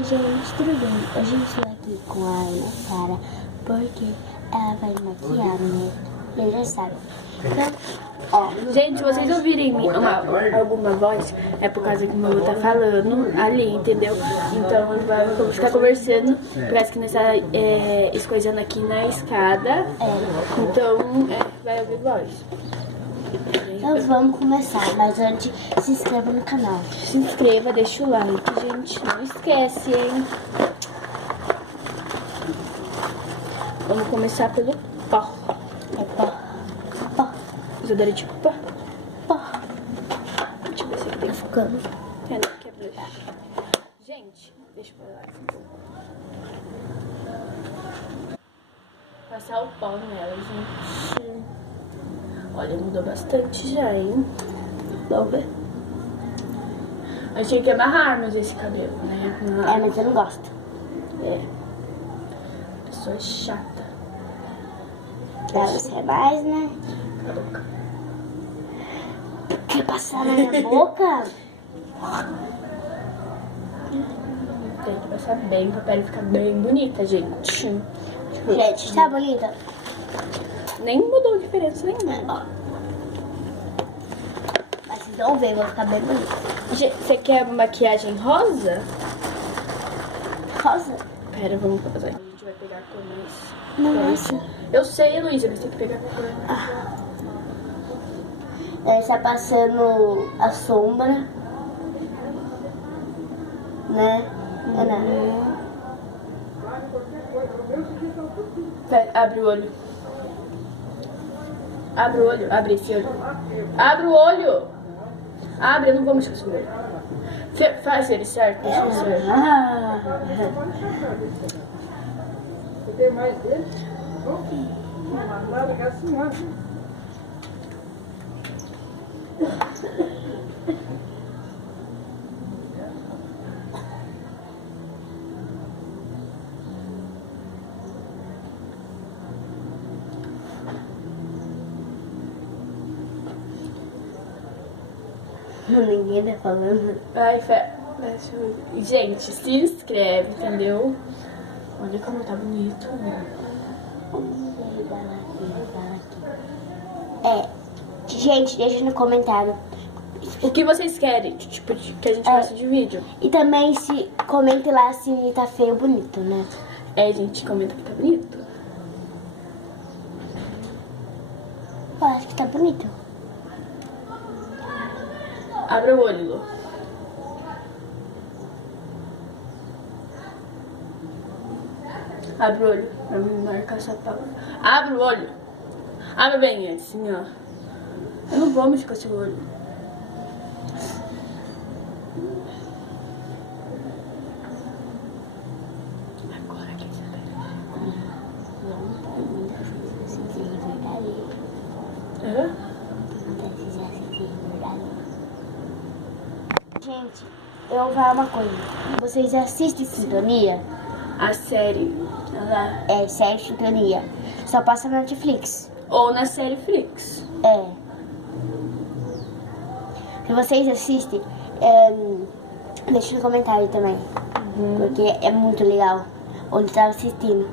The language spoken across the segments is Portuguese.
Oi gente, tudo bem? Hoje eu estou aqui com a Ana Sara porque ela vai maquiar, né? Ele já sabe. Então, ó. Gente, se vocês ouvirem alguma voz, é por causa que o meu tá falando ali, entendeu? Então vamos ficar conversando. Parece que nós tá escoisando aqui na escada. Então vai ouvir voz. Então vamos começar, mas antes se inscreva no canal. Se inscreva, deixa o like, gente. Não esquece, hein? Vamos começar pelo pó. É pó. Pó. Usadeira de pó. Pó. Deixa eu ver se aqui tem Ficando. É, não, que é blush. Gente, deixa eu lá um pouco. Passar o pó nela, gente. Olha, mudou bastante já, hein? Vamos ver. Achei que ia amarrarmos esse cabelo, né? Mas eu não gosto. Pessoa chata. Você é mais, né? Cala a boca. Quer passar na minha boca? Tem que passar bem pra pele ficar bem bonita, gente. Gente, tá bonita? Nem mudou diferença nenhuma. Mas vocês vão ver, vai ficar bem bonita. Você quer maquiagem rosa? Rosa? Pera, vamos fazer. A gente vai pegar a cor mais. Não é assim. Eu sei, Luísa, mas tem que pegar a cor. Ela está passando a sombra, né? Pera, abre o olho. Abre o olho, abre esse olho. Abre o olho! Abre, eu não vou mexer com esse olho. Faz ele certo, deixa ele certo. Você tem mais dele? Nada que assim, ó. Ninguém tá falando. Ai, gente, se inscreve, entendeu? Olha como tá bonito. Gente, deixa no comentário. O que vocês querem, tipo, que a gente faça de vídeo? E também se comente lá se tá feio ou bonito, né? Gente, comenta que tá bonito. Eu acho que tá bonito. Abre o olho, Lu. Abre o olho pra me marcar essa palavra. Abre o olho. Abre bem assim, ó. Eu não vou mexer com esse olho. Agora que você Hã? Gente, eu vou falar uma coisa. Vocês assistem Sintonia? A série, ela... Série Sintonia. Só passa na Netflix. Ou na série Flix. Se vocês assistem, deixa no comentário também. Porque é muito legal onde tá assistindo.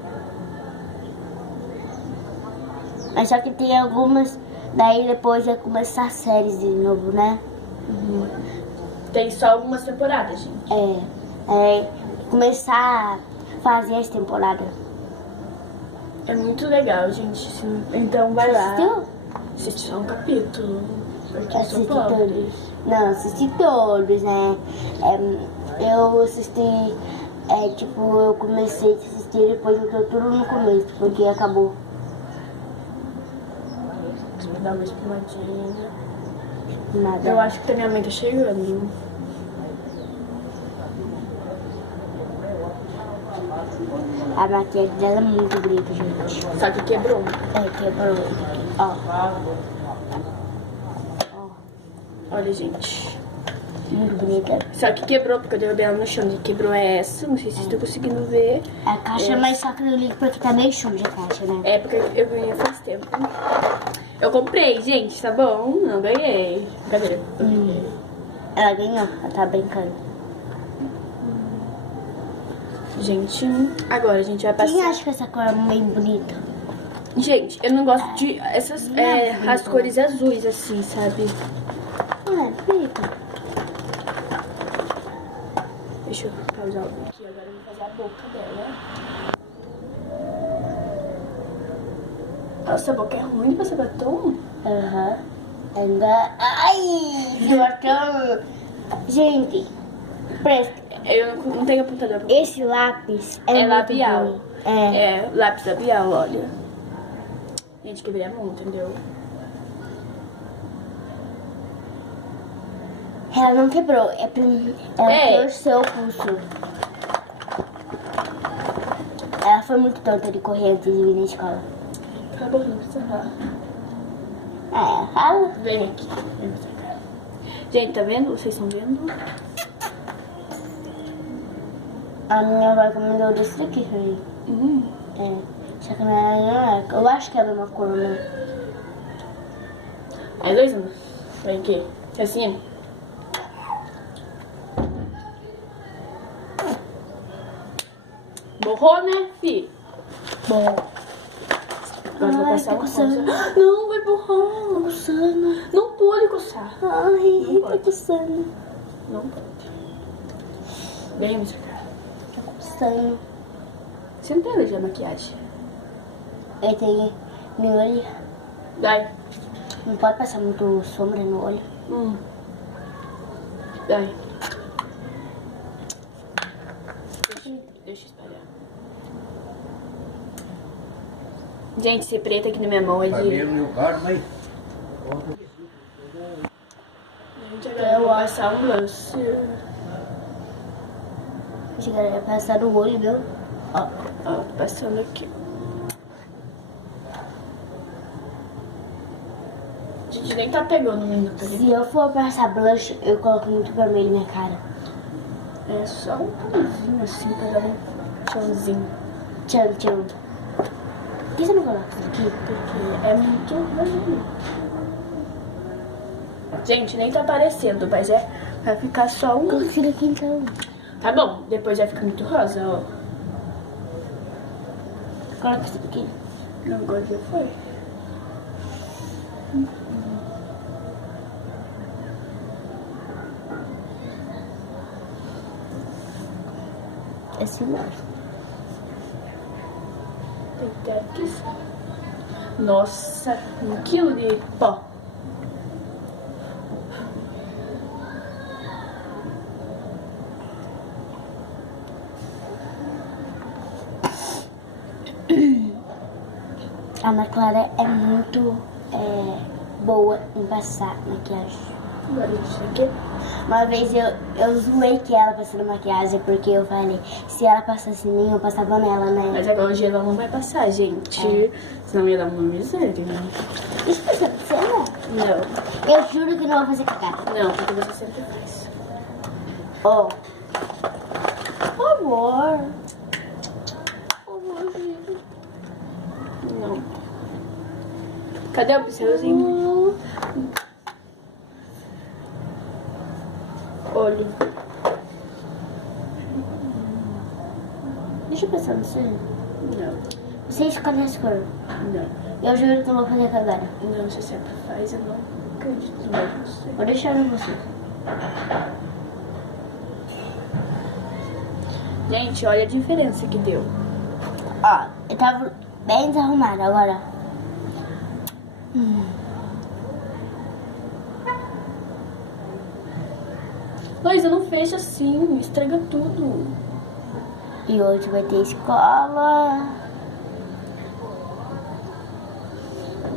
Mas só que tem algumas, daí depois vai começar as séries de novo, né? Tem só algumas temporadas, gente. Começar a fazer as temporadas. É muito legal, gente. Então vai lá. Assistiu? Assiste só um capítulo. Porque Assisti são pobres. todos. Não, assisti todos, né? Eu assisti, eu comecei a assistir e depois eu tô tudo no começo, porque acabou. Vou dar uma espumadinha. Nada. Eu acho que a minha mãe tá chegando. A maquiagem dela é muito bonita, gente. Só que quebrou. Quebrou. Ó. Olha, gente. Muito bonita. Só que quebrou, porque eu derrubei ela no chão. E quebrou essa. Não sei se vocês estão conseguindo ver. A caixa, mas só que eu ligo porque tá meio suja a caixa, né? Porque eu ganhei faz tempo. Eu comprei, gente, tá bom? Não ganhei. Brincadeira. Ela ganhou, ela tá brincando. Gente, agora a gente vai passar... Quem acha que essa cor é bem bonita? Gente, eu não gosto de essas as cores azuis assim, sabe? É, bonita. Deixa eu pausar o vídeo aqui, agora eu vou fazer a boca dela. Nossa, a boca é ruim de passar batom? Aham. Ainda... Ai! Do batom. Gente, presta. Eu não tenho apontador. Esse lápis é muito labial. ruim. É. É, lápis labial, olha. Gente, quebrei a mão, entendeu? Ela não quebrou, ela torceu o pulso. Ela foi muito tonta de correr antes de vir na escola. Cala a boca, não precisa falar. É, fala. Vem aqui. Vem pra cá. Gente, tá vendo? Vocês estão vendo? A minha avó encomendou desse daqui pra mim. É. Só que não é. Eu acho que é a mesma cor, né? Aí, Luísa, vem aqui. Assim. Borrou, né, fi? Bom. Agora eu vou passar uma coisa. Não, vai borrar. Tô coçando. Não pode coçar. Ai, tô coçando. Não pode. Vem, Mr. Cara. Tô coçando. Você não tem alergia à maquiagem? Eu tenho meu olho. Vai. Não pode passar muito sombra no olho. Vai. Deixa eu espalhar. Gente, esse preto aqui na minha mão é de... Cabelo e o carro, mas... Gente, agora eu vou passar um blush. Chegaria a passar no olho, viu? Ó, tô passando aqui. Gente, nem tá pegando ainda, tá ligado? Se eu for passar blush, eu coloco muito vermelho na minha cara. É só um pãozinho assim pra dar um tchauzinho. Tchau, tchau. Por que você não coloca isso aqui? Porque é muito vermelho. Gente, nem tá aparecendo, mas é vai ficar só um... Coloca isso daqui então. Tá bom, depois vai ficar muito rosa, ó. Coloca isso daqui. Não, agora já foi. Esse não. Tem que ter aqui. Nossa, 1 quilo de pó. A Ana Clara é muito boa em passar maquiagem. Agora isso aqui. Uma vez eu zoei que ela passando maquiagem porque eu falei, se ela passasse em mim, eu passava nela, né? Mas agora hoje ela não vai passar, gente. Senão ia dar uma miséria, né? Isso precisa de você, não? Não, Eu juro que não vou fazer cagada. não, porque você sempre faz. Ó. Por favor. Por favor, gente. Não. Cadê o pincelzinho? Olho. Deixa eu pensar no seu. Não, Você escolhe as cores. não. Eu juro que eu não vou fazer cagada. Não, você sempre faz, eu não acredito mais em você. Vou deixar em você. Gente, olha a diferença que deu. Ó, eu tava bem desarrumada agora. Luísa, não fecha assim, estraga tudo. E hoje vai ter escola.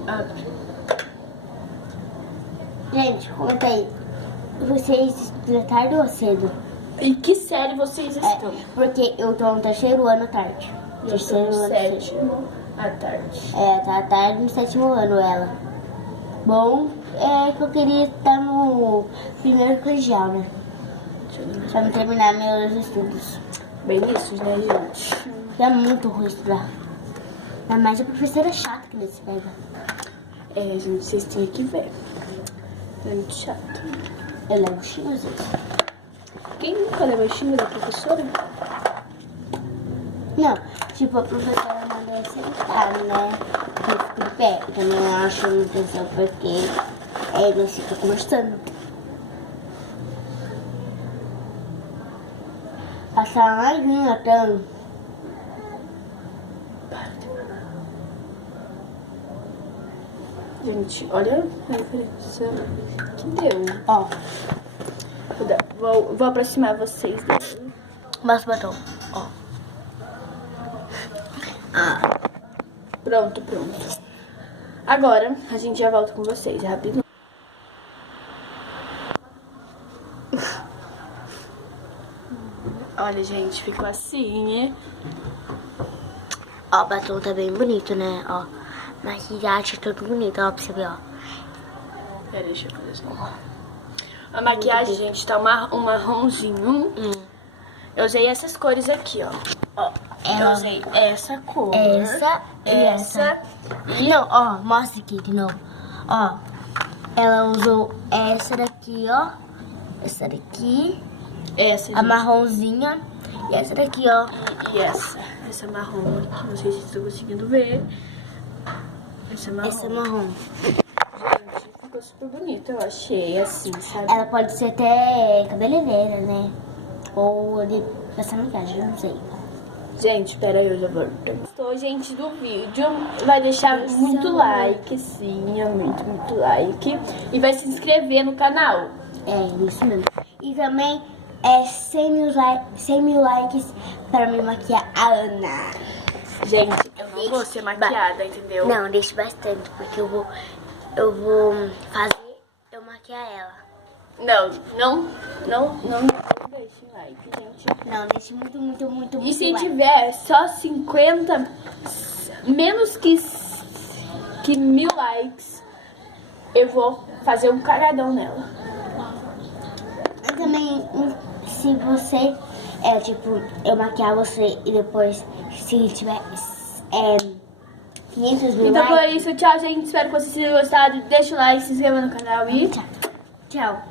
Abre. Gente, conta aí. Vocês estudam tarde ou cedo? E que série vocês estão? Porque eu tô no terceiro ano à tarde. Eu estou no 7º à tarde. Tá à tarde no 7º ano ela. Bom, é que eu queria estar no primeiro colegial, né? Pra me terminar meus estudos. Bem isso, né, gente? É muito ruim estudar. Ainda mais a professora chata que eles pegam. É, gente, vocês têm que ver. É muito chato. Eu levo xingo às vezes. Quem nunca leva xingo da professora? tipo, a professora manda eu sentar, né? Eu fico de pé. Eu também não acho muita atenção porque não fica conversando. Passar mais um Natal. Gente, olha a referência que deu. Ó, Vou aproximar vocês dele. mais batom. Ó. Pronto. Agora, a gente já volta com vocês, rápido. Olha, gente, ficou assim. Ó, o batom tá bem bonito, né? Ó, maquiagem tudo bonito, ó, pra você ver, ó. Pera, deixa eu fazer assim. A maquiagem, gente, tá um marronzinho. Eu usei essas cores aqui, ó. Eu usei essa cor. Essa. Não, ó, mostra aqui de novo. Ó, ela usou essa daqui, ó. Essa daqui. Essa, a marronzinha. E essa daqui, ó. E essa marrom aqui, não sei se vocês estão conseguindo ver. Essa marrom. Gente, ficou super bonito, eu achei, assim, sabe? Ela pode ser até cabeleireira, né? Ou de passar maquiagem, eu não sei. Gente, pera aí, eu já volto. Gostou, gente, do vídeo? Vai deixar muito like, sim, muito like. E vai se inscrever no canal. É, isso mesmo. E também 100 mil likes para me maquiar a Ana. Gente, eu não vou ser maquiada, entendeu? Não, deixe bastante, porque eu vou fazer eu maquiar ela. Não deixe like, gente. Não, deixe muito E se like. tiver só 50, menos que 1000 likes, eu vou fazer um cagadão nela. E também, se você, eu maquiar você e depois, se tiver 500 mil Então likes... foi isso, tchau, gente. Espero que vocês tenham gostado. Deixa o like, se inscreva no canal e Tchau.